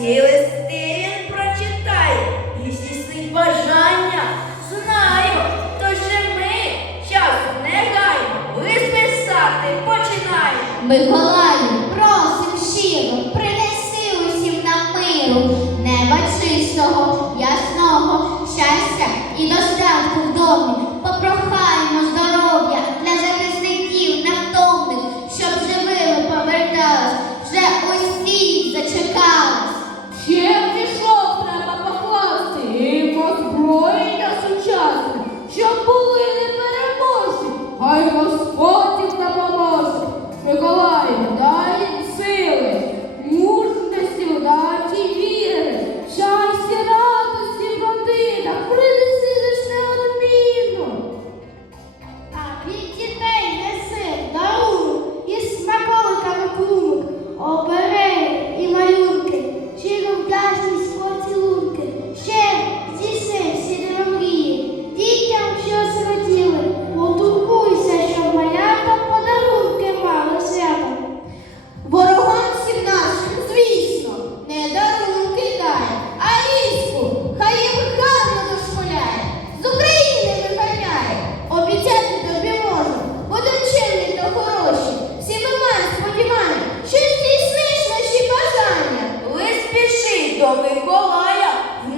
Всі листи він і здійснить бажання. Знаю, то вже ми час не гаймо, виспиш сати починаємо. Миколаю, просим щиро, принеси усім нам миру, неба чистого, ясного, щастя і достатку в домі.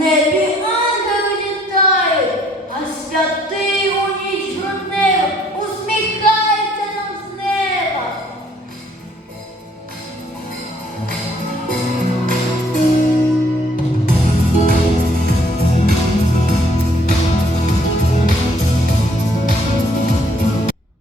небі ангели літають, а святий